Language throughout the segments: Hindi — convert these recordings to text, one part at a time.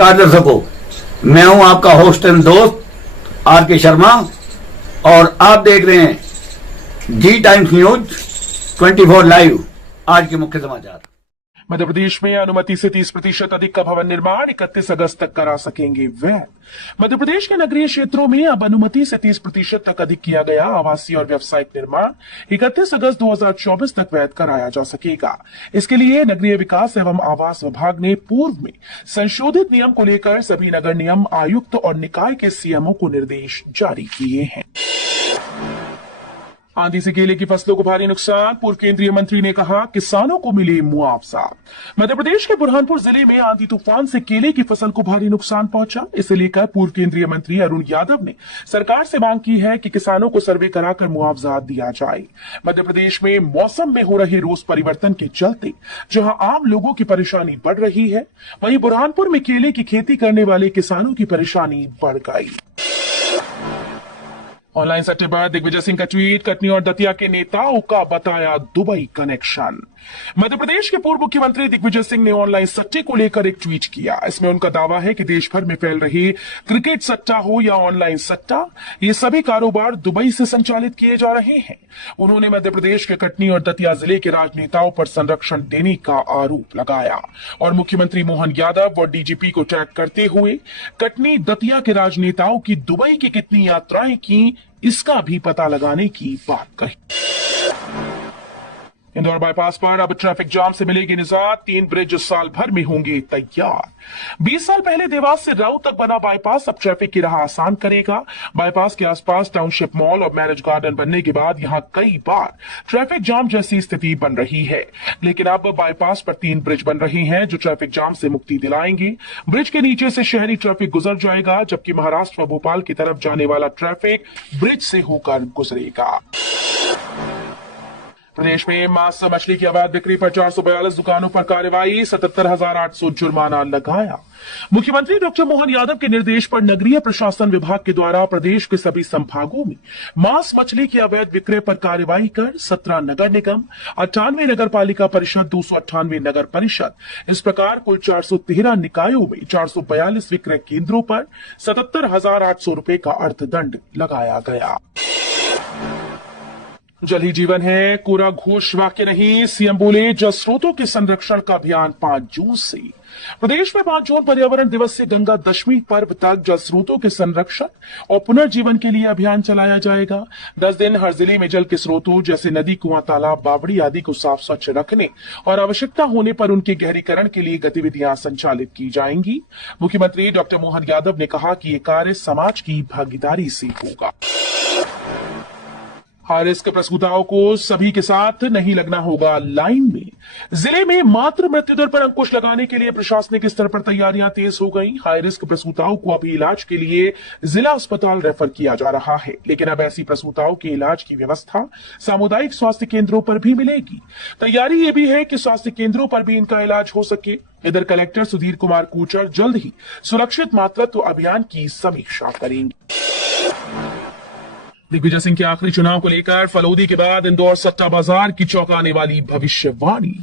नमस्कार दर्शकों, मैं हूं आपका होस्ट एंड दोस्त आर के शर्मा और आप देख रहे हैं जी टाइम्स न्यूज 24 लाइव। आज के मुख्य समाचार। मध्य प्रदेश में अनुमति से 30% अधिक का भवन निर्माण 31 अगस्त तक करा सकेंगे वैध। मध्य प्रदेश के नगरीय क्षेत्रों में अब अनुमति से 30% तक अधिक किया गया आवासीय और व्यावसायिक निर्माण 31 अगस्त 2024 तक वैध कराया जा सकेगा। इसके लिए नगरीय विकास एवं आवास विभाग ने पूर्व में संशोधित नियम को लेकर सभी नगर निगम आयुक्त और निकाय के सीएमओ को निर्देश जारी किए हैं। आंधी से केले की फसलों को भारी नुकसान, पूर्व केंद्रीय मंत्री ने कहा किसानों को मिले मुआवजा। मध्य प्रदेश के बुरहानपुर जिले में आंधी तूफान से केले की फसल को भारी नुकसान पहुंचा। इसे लेकर पूर्व केंद्रीय मंत्री अरुण यादव ने सरकार से मांग की है कि किसानों को सर्वे कराकर मुआवजा दिया जाए। मध्य प्रदेश में मौसम में हो रहे रोज परिवर्तन के चलते जहां आम लोगों की परेशानी बढ़ रही है, वहीं बुरहानपुर में केले की खेती करने वाले किसानों की परेशानी बढ़ गई। ऑनलाइन सट्टेबाज दिग्विजय सिंह का ट्वीट, कटनी और दतिया के नेताओं का बताया दुबई कनेक्शन। मध्य प्रदेश के पूर्व मुख्यमंत्री दिग्विजय सिंह ने ऑनलाइन सट्टे को लेकर एक ट्वीट किया। इसमें उनका दावा है कि देश भर में फैल रही क्रिकेट सट्टा हो या ऑनलाइन सट्टा, ये सभी कारोबार दुबई से संचालित किए जा रहे हैं। उन्होंने मध्य प्रदेश के कटनी और दतिया जिले के राजनेताओं पर संरक्षण देने का आरोप लगाया और मुख्यमंत्री मोहन यादव और डीजीपी को टैग करते हुए कटनी दतिया के राजनेताओं की दुबई की कितनी यात्राएं की, इसका भी पता लगाने की बात कही। इंदौर बाईपास पर अब ट्रैफिक जाम से मिलेगी निजात, 3 ब्रिज साल भर में होंगे तैयार। 20 साल पहले देवास से राऊ तक बना बाईपास अब ट्रैफिक की राह आसान करेगा। बाईपास के आसपास टाउनशिप मॉल और मैरिज गार्डन बनने के बाद यहां कई बार ट्रैफिक जाम जैसी स्थिति बन रही है, लेकिन अब बाईपास पर 3 ब्रिज बन रहे हैं जो ट्रैफिक जाम से मुक्ति दिलाएंगे। ब्रिज के नीचे से शहरी ट्रैफिक गुजर जाएगा, जबकि महाराष्ट्र व भोपाल की तरफ जाने वाला ट्रैफिक ब्रिज से होकर गुजरेगा। प्रदेश में मांस मछली की अवैध बिक्री पर 442 दुकानों पर कार्रवाई, 77,800 जुर्माना लगाया। मुख्यमंत्री डॉक्टर मोहन यादव के निर्देश पर नगरीय प्रशासन विभाग के द्वारा प्रदेश के सभी संभागों में मांस मछली की अवैध विक्रय पर कार्रवाई कर 17 नगर निगम, 98 नगर पालिका परिषद, 298 नगर परिषद, इस प्रकार कुल 413 निकायों में 442 विक्रय केंद्रों पर 77,800 रुपए का अर्थदंड लगाया गया। जल ही जीवन है, कोरा घोष वाक्य नहीं, सीएम बोले जल स्रोतों के संरक्षण का अभियान 5 जून से। प्रदेश में 5 जून पर्यावरण दिवस से गंगा दशमी पर्व तक जल स्रोतों के संरक्षण और पुनर्जीवन के लिए अभियान चलाया जाएगा। 10 दिन हर जिले में जल के स्रोतों जैसे नदी, कुआं, तालाब, बावड़ी आदि को साफ स्वच्छ रखने और आवश्यकता होने पर उनके गहरीकरण के लिए गतिविधियां संचालित की जाएंगी। मुख्यमंत्री डॉक्टर मोहन यादव ने कहा कि ये कार्य समाज की भागीदारी से होगा। हाई रिस्क प्रसूताओं को सभी के साथ नहीं लगना होगा लाइन में। जिले में मातृ मृत्यु दर पर अंकुश लगाने के लिए प्रशासनिक स्तर पर तैयारियां तेज हो गई। हाई रिस्क प्रसूताओं को अभी इलाज के लिए जिला अस्पताल रेफर किया जा रहा है, लेकिन अब ऐसी प्रसूताओं के इलाज की व्यवस्था सामुदायिक स्वास्थ्य केंद्रों पर भी मिलेगी। तैयारी ये भी है कि स्वास्थ्य केंद्रों पर भी इनका इलाज हो सके। इधर कलेक्टर सुधीर कुमार कूचर जल्द ही सुरक्षित मातृत्व अभियान की समीक्षा करेंगे। दिग्विजय सिंह के आखिरी चुनाव को लेकर फलोदी के बाद इंदौर सट्टा बाजार की चौंकाने वाली भविष्यवाणी।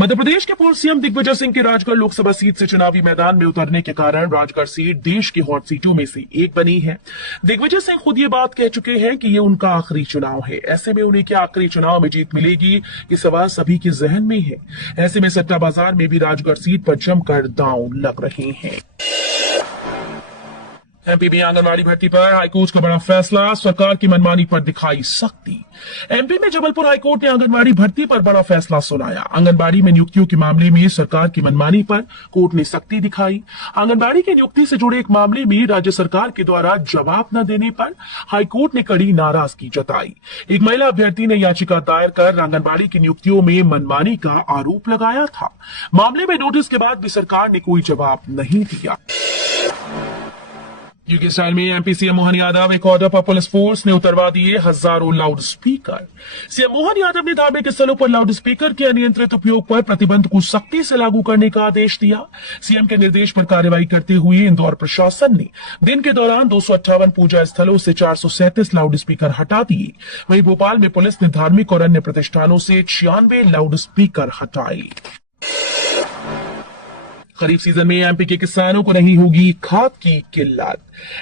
मध्य प्रदेश के पूर्व सीएम दिग्विजय सिंह के राजगढ़ लोकसभा सीट से चुनावी मैदान में उतरने के कारण राजगढ़ सीट देश की हॉट सीटों में से एक बनी है। दिग्विजय सिंह खुद ये बात कह चुके हैं कि ये उनका आखिरी चुनाव है। ऐसे में उन्हें क्या आखिरी चुनाव में जीत मिलेगी, ये सवाल सभी के जहन में है। ऐसे में सट्टा बाजार में भी राजगढ़ सीट पर जमकर दांव लग रहे हैं। एमपी में आंगनवाड़ी भर्ती पर हाईकोर्ट का बड़ा फैसला, सरकार की मनमानी पर दिखाई सख्ती। एमपी में जबलपुर हाईकोर्ट ने आंगनवाड़ी भर्ती पर बड़ा फैसला सुनाया। आंगनवाड़ी में नियुक्तियों के मामले में सरकार की मनमानी पर कोर्ट ने सख्ती दिखाई। आंगनवाड़ी की नियुक्ति से जुड़े एक मामले में राज्य सरकार के द्वारा जवाब न देने पर हाईकोर्ट ने कड़ी नाराजगी जताई। एक महिला अभ्यर्थी ने याचिका दायर कर आंगनवाड़ी की नियुक्तियों में मनमानी का आरोप लगाया था। मामले में नोटिस के बाद भी सरकार ने कोई जवाब नहीं दिया। यूके स्टाइल में एमपी सीएम मोहन यादव एक ऑर्डर पर पुलिस फोर्स ने उतरवा दिए हजारों loud speaker. CM Mohan Yadav ने धार्मिक स्थलों पर लाउड स्पीकर के अनियंत्रित उपयोग पर प्रतिबंध को सख्ती से लागू करने का आदेश दिया। सीएम के निर्देश पर कार्रवाई करते हुए इंदौर प्रशासन ने दिन के दौरान 258 पूजा स्थलों से 437 लाउड स्पीकर हटा दिए। वहीं भोपाल में पुलिस ने धार्मिक और अन्य प्रतिष्ठानों से 96 लाउड स्पीकर हटाए। खरीफ सीजन में एमपी के किसानों को नहीं होगी खाद की किल्लत।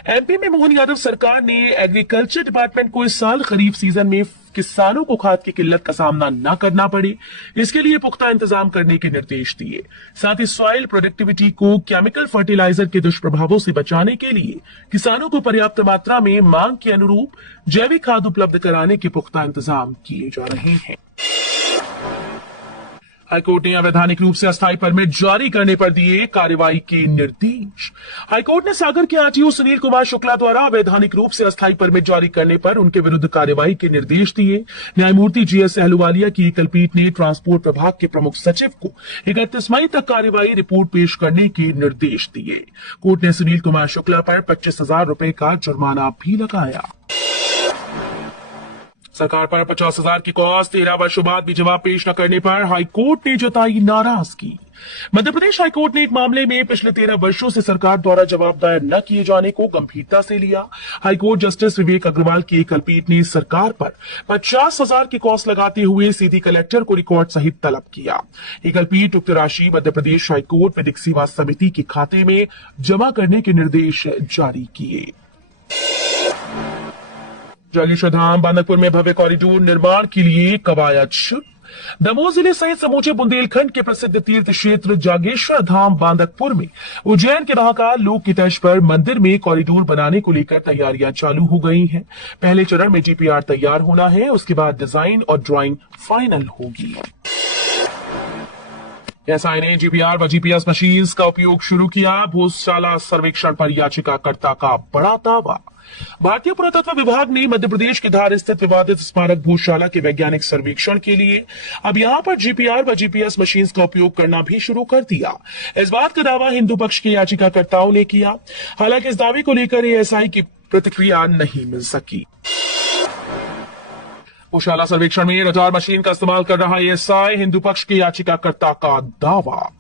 एमपी में मोहन यादव सरकार ने एग्रीकल्चर डिपार्टमेंट को इस साल खरीफ सीजन में किसानों को खाद की किल्लत का सामना न करना पड़े, इसके लिए पुख्ता इंतजाम करने के निर्देश दिए। साथ ही सॉइल प्रोडक्टिविटी को केमिकल फर्टिलाइजर के दुष्प्रभावों से बचाने के लिए किसानों को पर्याप्त मात्रा में मांग के अनुरूप जैविक खाद उपलब्ध कराने के पुख्ता इंतजाम किए जा रहे हैं। हाईकोर्ट ने अवैधानिक रूप से अस्थायी परमिट जारी करने पर दिए कार्रवाई के निर्देश। हाईकोर्ट ने सागर के आरटीओ सुनील कुमार शुक्ला द्वारा अवैधानिक रूप से अस्थायी परमिट जारी करने पर उनके विरुद्ध कार्रवाई के निर्देश दिए। न्यायमूर्ति जीएस अहलूवालिया की एकल पीठ ने ट्रांसपोर्ट विभाग के प्रमुख सचिव को 31 मई तक कार्रवाई रिपोर्ट पेश करने के निर्देश दिए। कोर्ट ने सुनील कुमार शुक्ला पर 25,000 रुपए का जुर्माना भी लगाया। सरकार पर 50,000 की कॉस्ट 13 वर्षों बाद भी जवाब पेश न करने पर हाईकोर्ट ने जताई नाराजगी। मध्य प्रदेश हाईकोर्ट ने एक मामले में पिछले 13 वर्षों से सरकार द्वारा जवाब दायर न किए जाने को गंभीरता से लिया। हाईकोर्ट जस्टिस विवेक अग्रवाल की एकल पीठ ने सरकार पर 50,000 की कॉस्ट लगाते हुए सीधी कलेक्टर को रिकॉर्ड सहित तलब किया। एकल पीठ उक्त राशि मध्य प्रदेश हाईकोर्ट विधिक सेवा समिति के खाते में जमा करने के निर्देश जारी किए। जागेश्वर धाम बांदकपुर में भव्य कॉरिडोर निर्माण के लिए कवायद शुरू। दमोह जिले सहित समूचे बुंदेलखंड के प्रसिद्ध तीर्थ क्षेत्र जागेश्वर धाम बांदकपुर में उज्जैन के महाकाल लोक की तर्ज पर मंदिर में कॉरिडोर बनाने को लेकर तैयारियां चालू हो गई हैं। पहले चरण में जीपीआर तैयार होना है, उसके बाद डिजाइन और ड्राइंग फाइनल होगी। एसआई ने जीपीआर व जीपीएस मशीन्स का उपयोग शुरू किया। भूशाला सर्वेक्षण पर याचिकाकर्ता का बड़ा दावा। भारतीय पुरातत्व विभाग ने मध्य प्रदेश के धार स्थित विवादित स्मारक भूशाला के वैज्ञानिक सर्वेक्षण के लिए अब यहां पर जीपीआर व जीपीएस मशीन्स का उपयोग करना भी शुरू कर दिया। इस बात का दावा हिंदू पक्ष के याचिकाकर्ताओं ने किया। हालांकि इस दावे को लेकर एएसआई की प्रतिक्रिया नहीं मिल सकी। भूशाला सर्वेक्षण में रडार मशीन का इस्तेमाल कर रहा एएसआई, हिंदू पक्ष के याचिकाकर्ता का दावा।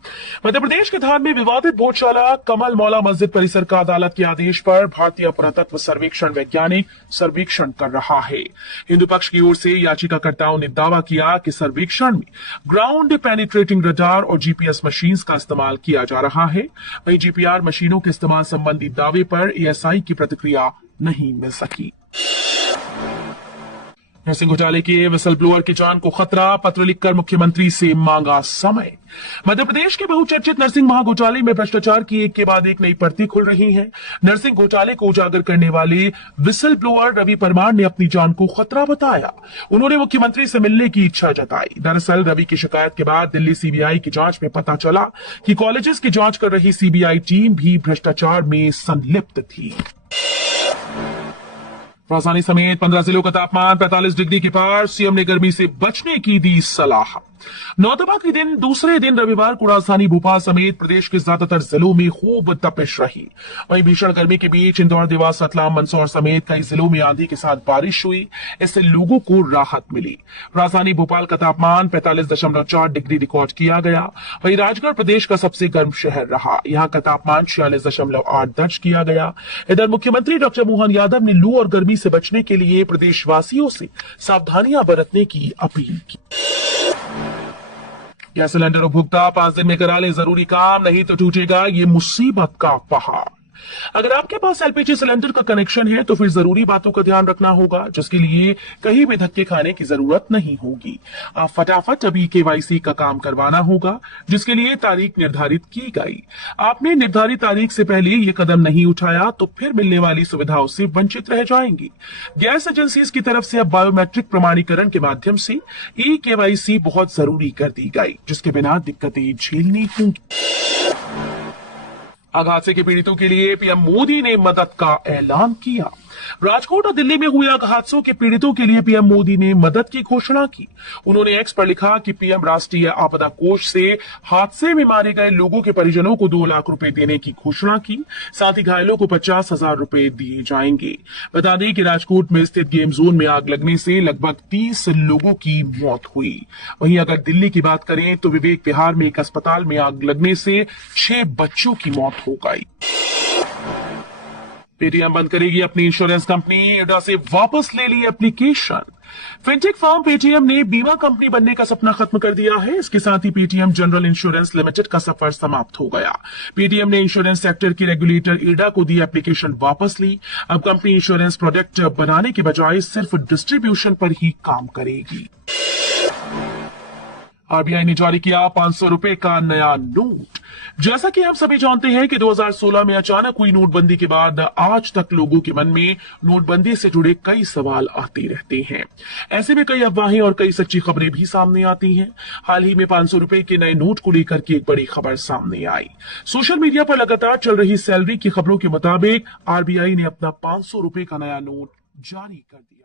मध्य प्रदेश के धार में विवादित भूशाला कमल मौला मस्जिद परिसर का अदालत के आदेश पर भारतीय पुरातत्व सर्वेक्षण वैज्ञानिक सर्वेक्षण कर रहा है। हिंदू पक्ष की ओर से याचिकाकर्ताओं ने दावा किया कि सर्वेक्षण में ग्राउंड पेनिट्रेटिंग रडार और जीपीएस मशीन्स का इस्तेमाल किया जा रहा है। वहीं जीपीआर मशीनों के इस्तेमाल संबंधी दावे पर एएसआई की प्रतिक्रिया नहीं मिल सकी। नरसिंह घोटाले के विसल ब्लोअर की जान को खतरा, पत्र लिखकर मुख्यमंत्री से मांगा समय। मध्य प्रदेश के बहुचर्चित नरसिंह महाघोटाले में भ्रष्टाचार की एक के बाद एक नई परतें खुल रही हैं। नरसिंह घोटाले को उजागर करने वाले विसल ब्लोअर रवि परमार ने अपनी जान को खतरा बताया। उन्होंने मुख्यमंत्री से मिलने की इच्छा जताई। दरअसल रवि की शिकायत के बाद दिल्ली सीबीआई की जांच में पता चला कि कॉलेजेस की जांच कर रही सीबीआई टीम भी भ्रष्टाचार में संलिप्त थी। राजधानी समेत 15 जिलों का तापमान 45 डिग्री के पार, सीएम ने गर्मी से बचने की दी सलाह। नौतपा के दिन दूसरे दिन रविवार को राजधानी भोपाल समेत प्रदेश के ज्यादातर जिलों में खूब तपिश रही। वहीं भीषण गर्मी के बीच इंदौर, देवास, रतलाम, मंदसौर समेत कई जिलों में आंधी के साथ बारिश हुई। इससे लोगों को राहत मिली। राजधानी भोपाल का तापमान 45.4 डिग्री रिकॉर्ड किया गया। वहीं राजगढ़ प्रदेश का सबसे गर्म शहर रहा। यहाँ का तापमान 46.8 दर्ज किया गया। इधर मुख्यमंत्री डॉक्टर मोहन यादव ने लू और गर्मी से बचने के लिए प्रदेशवासियों से सावधानियां बरतने की अपील की। गैस सिलेंडर उपभोक्ता 5 दिन में करा ले जरूरी काम, नहीं तो टूटेगा ये मुसीबत का पहाड़। अगर आपके पास एलपीजी सिलेंडर का कनेक्शन है तो फिर जरूरी बातों का ध्यान रखना होगा, जिसके लिए कहीं भी धक्के खाने की जरूरत नहीं होगी। आप फटाफट अभी केवाईसी का काम करवाना होगा, जिसके लिए तारीख निर्धारित की गई। आपने निर्धारित तारीख से पहले ये कदम नहीं उठाया तो फिर मिलने वाली सुविधाओं से वंचित रह जाएंगे। गैस एजेंसीज की तरफ से अब बायोमेट्रिक प्रमाणीकरण के माध्यम से ई केवाईसी बहुत जरूरी कर दी गई, जिसके बिना दिक्कतें झेलनी होंगी। आग हादसे के पीड़ितों के लिए पीएम मोदी ने मदद का ऐलान किया। राजकोट और दिल्ली में हुए आग हादसों के पीड़ितों के लिए पीएम मोदी ने मदद की घोषणा की। उन्होंने एक्स पर लिखा कि पीएम राष्ट्रीय आपदा कोष से हादसे में मारे गए लोगों के परिजनों को 2 लाख रुपए देने की घोषणा की। साथ ही घायलों को 50,000 रुपए दिए जाएंगे। बता दें कि राजकोट में स्थित गेम जोन में आग लगने से लगभग 30 लोगों की मौत हुई। वहीं अगर दिल्ली की बात करें तो विवेक विहार में एक अस्पताल में आग लगने से 6 बच्चों की मौत हो गई। पेटीएम बंद करेगी अपनी इंश्योरेंस कंपनी, एडा से वापस ले ली एप्लीकेशन। फिनटेक फर्म पेटीएम ने बीमा कंपनी बनने का सपना खत्म कर दिया है। इसके साथ ही पेटीएम जनरल इंश्योरेंस लिमिटेड का सफर समाप्त हो गया। पेटीएम ने इंश्योरेंस सेक्टर की रेगुलेटर इडा को दी एप्लीकेशन वापस ली। अब कंपनी इंश्योरेंस प्रोडक्ट बनाने के बजाय सिर्फ डिस्ट्रीब्यूशन पर ही काम करेगी। आरबीआई ने जारी किया 500 रुपए का नया नोट। जैसा कि हम सभी जानते हैं कि 2016 में अचानक हुई नोटबंदी के बाद आज तक लोगों के मन में नोटबंदी से जुड़े कई सवाल आते रहते हैं। ऐसे में कई अफवाहें और कई सच्ची खबरें भी सामने आती हैं। हाल ही में 500 रुपए के नए नोट को लेकर के एक बड़ी खबर सामने आई। सोशल मीडिया पर लगातार चल रही सैलरी की खबरों के मुताबिक आरबीआई ने अपना 500 रुपए का नया नोट जारी कर दिया।